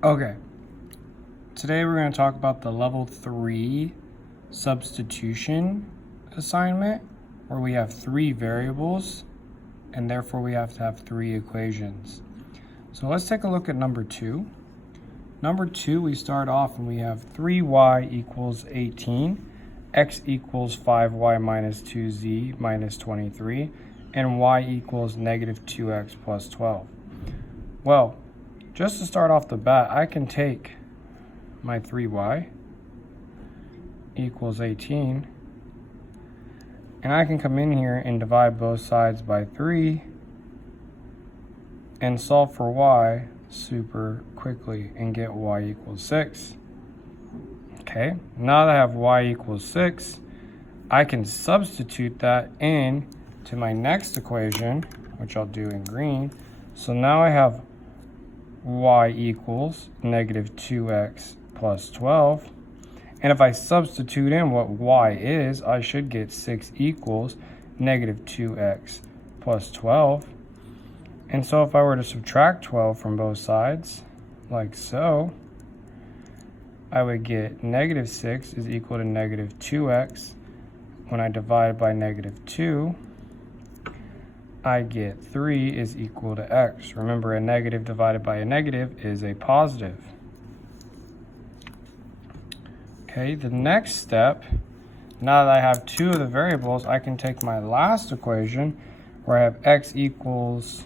Okay, today we're going to talk about the level 3 substitution assignment, where we have 3 variables and therefore we have to have 3 equations. So let's take a look at number 2. Number 2, we start off and we have 3y equals 18, x equals 5y minus 2z minus 23, and y equals negative 2x plus 12. Well, just to start off the bat, I can take my 3y equals 18, and I can come in here and divide both sides by 3 and solve for y super quickly and get y equals 6. Okay, now that I have y equals 6, I can substitute that in to my next equation, which I'll do in green. So now I have y equals negative 2x plus 12. And if I substitute in what y is, I should get 6 equals negative 2x plus 12. And so if I were to subtract 12 from both sides, like so, I would get negative 6 is equal to negative 2x. When I divide by negative 2, I get 3 is equal to x. Remember, a negative divided by a negative is a positive. Okay, the next step, now that I have 2 of the variables, I can take my last equation where I have x equals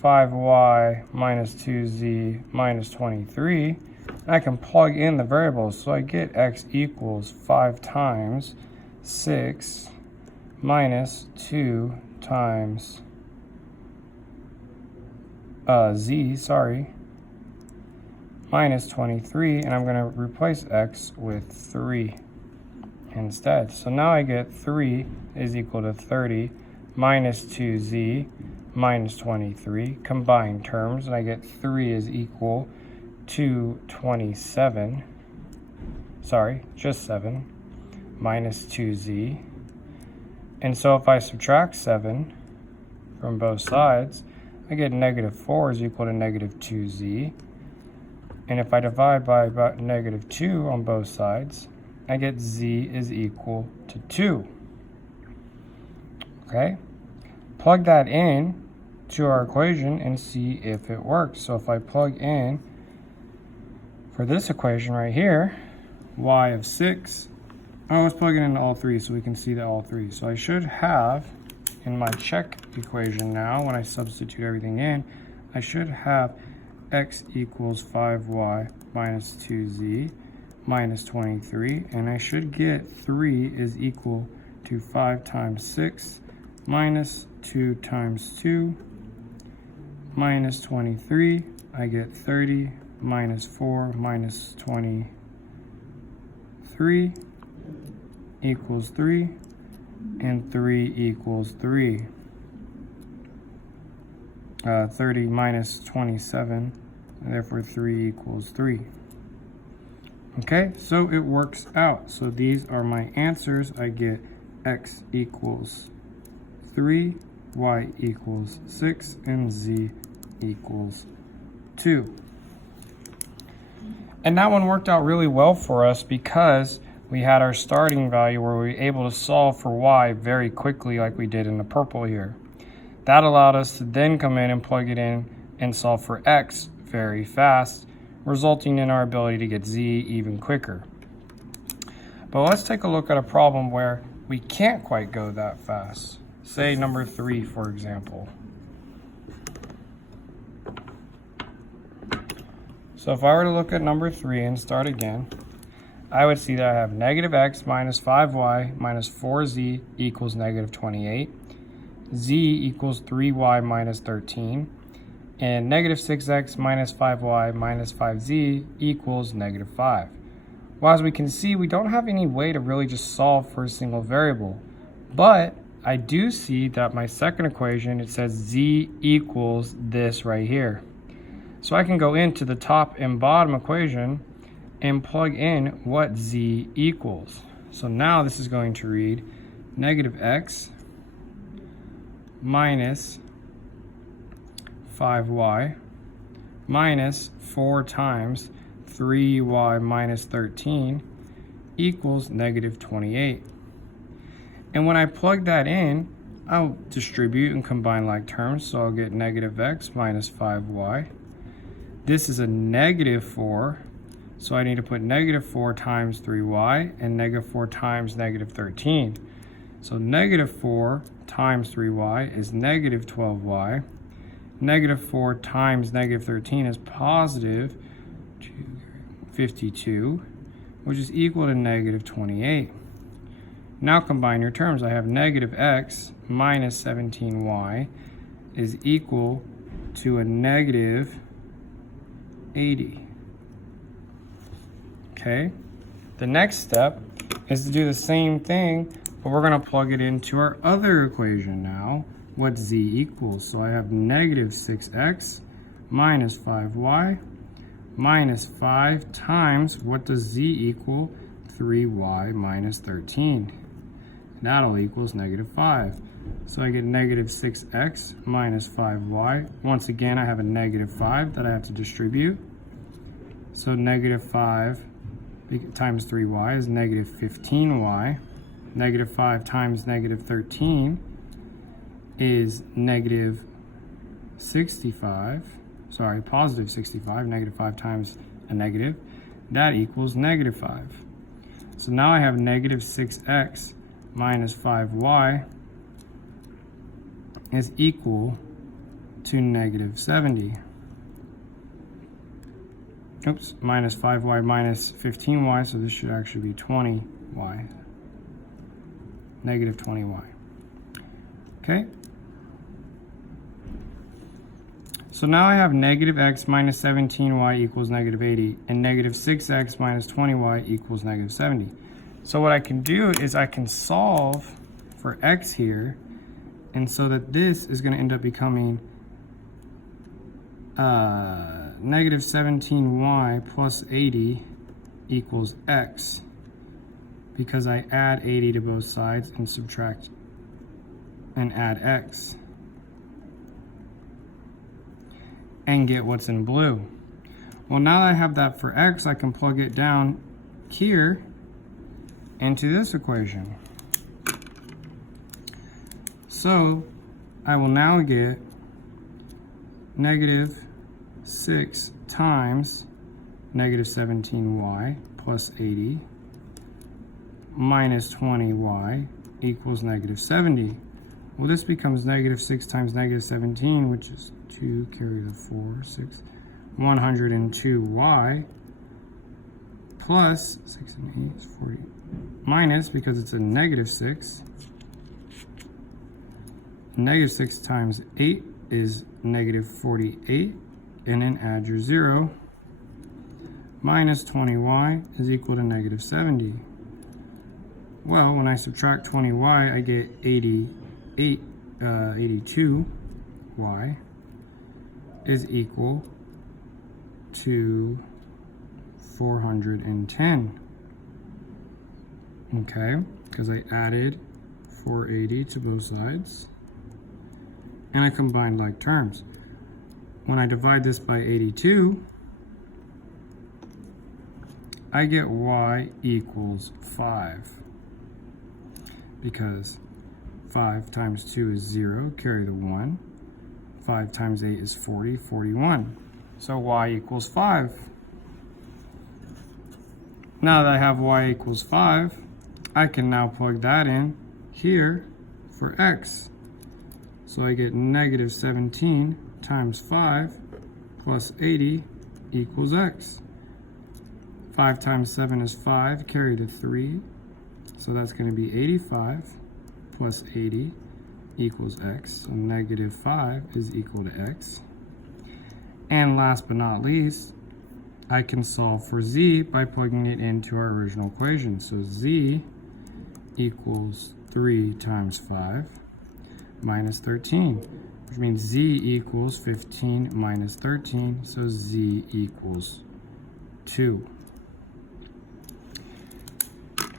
5y minus 2z minus 23. And I can plug in the variables, so I get x equals 5 times 6 minus 2 times minus 23, and I'm going to replace x with 3 instead. So now I get 3 is equal to 30 minus 2z minus 23, combined terms, and I get 3 is equal to 27, just 7, minus 2z. And so if I subtract 7 from both sides, I get negative 4 is equal to negative 2z. And if I divide by about negative 2 on both sides, I get z is equal to 2. Okay? Plug that in to our equation and see if it works. So if I plug in for this equation right here, y of 6, let's plug it into all 3 so we can see that all 3. So I should have, in my check equation now, when I substitute everything in, I should have x equals 5y minus 2z minus 23, and I should get 3 is equal to 5 times 6 minus 2 times 2 minus 23. I get 30 minus 4 minus 23 equals 3, and 3 equals 3. 30 minus 27, and therefore 3 equals 3. Okay, so it works out. So these are my answers. I get x equals 3, y equals 6, and z equals 2. And that one worked out really well for us because we had our starting value where we were able to solve for y very quickly like we did in the purple here. That allowed us to then come in and plug it in and solve for x very fast, resulting in our ability to get z even quicker. But let's take a look at a problem where we can't quite go that fast. Say number 3, for example. So if I were to look at number 3 and start again, I would see that I have negative x minus 5y minus 4z equals negative 28. Z equals 3y minus 13. And negative 6x minus 5y minus 5z equals negative 5. Well, as we can see, we don't have any way to really just solve for a single variable. But I do see that my second equation, it says z equals this right here. So I can go into the top and bottom equation and plug in what z equals. So now this is going to read negative x minus 5y minus 4 times 3y minus 13 equals negative 28. And when I plug that in, I'll distribute and combine like terms, so I'll get negative x minus 5y. This is a negative 4, so I need to put negative 4 times 3y and negative 4 times negative 13. So negative 4 times 3y is negative 12y. Negative 4 times negative 13 is positive 52, which is equal to negative 28. Now combine your terms. I have negative x minus 17y is equal to a negative 80. Okay, the next step is to do the same thing, but we're going to plug it into our other equation now, what z equals. So I have negative 6x minus 5y minus 5 times, what does z equal? 3y minus 13. That'll equals negative 5. So I get negative 6x minus 5y. Once again, I have a negative 5 that I have to distribute. So negative 5 times 3y is negative 15y. Negative 5 times negative 13 is negative 65. Sorry, positive 65. Negative 5 times a negative. That equals negative 5. So now I have negative 6x minus 5y is equal to negative 70. Oops, minus 5y minus 15y, so this should actually be 20y. Negative 20y. Okay? So now I have negative x minus 17y equals negative 80, and negative 6x minus 20y equals negative 70. So what I can do is I can solve for x here, and so that this is going to end up becoming negative 17y plus 80 equals x, because I add 80 to both sides and subtract and add x, and get what's in blue. Well, now that I have that for x, I can plug it down here into this equation. So I will now get negative 6 times negative 17y plus 80 minus 20y equals negative 70. Well, this becomes negative 6 times negative 17, which is 2, carry the 4, 6, 102y plus 6 and 8 is 40, minus, because it's a negative 6, negative 6 times 8 is negative 48, and then add your 0, minus 20y is equal to negative 70. Well, when I subtract 20y, I get 82y is equal to 410. Okay, because I added 480 to both sides, and I combined like terms. When I divide this by 82, I get y equals 5, because 5 times 2 is 0, carry the 1. 5 times 8 is 40, 41. So y equals 5. Now that I have y equals 5, I can now plug that in here for x. So I get negative 17 times 5 plus 80 equals x. 5 times 7 is 5, carry the 3. So that's going to be 85 plus 80 equals x. So negative 5 is equal to x. And last but not least, I can solve for z by plugging it into our original equation. So z equals 3 times 5 minus 13, which means z equals 15 minus 13, so z equals 2.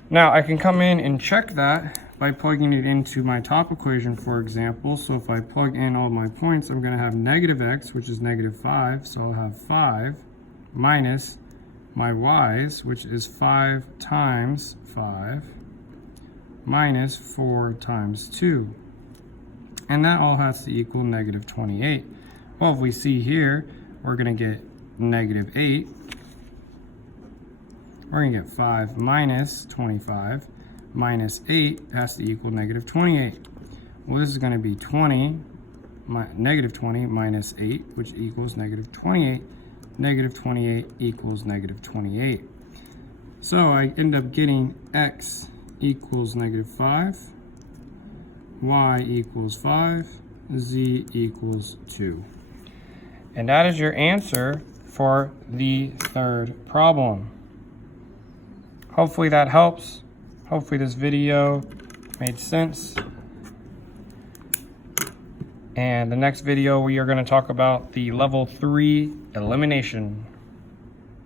Now I can come in and check that by plugging it into my top equation, for example. So if I plug in all my points, I'm going to have negative x, which is negative 5. So I'll have 5 minus my y's, which is 5 times 5, minus 4 times 2. And that all has to equal negative 28. Well, if we see here, we're going to get negative 8. We're going to get 5 minus 25 minus 8 has to equal negative 28. Well, this is going to be 20, negative 20 minus 8, which equals negative 28. Negative 28 equals negative 28. So I end up getting x equals negative 5, y equals 5, z equals 2. And that is your answer for the third problem. Hopefully that helps. Hopefully this video made sense. And the next video we are going to talk about the level 3 elimination.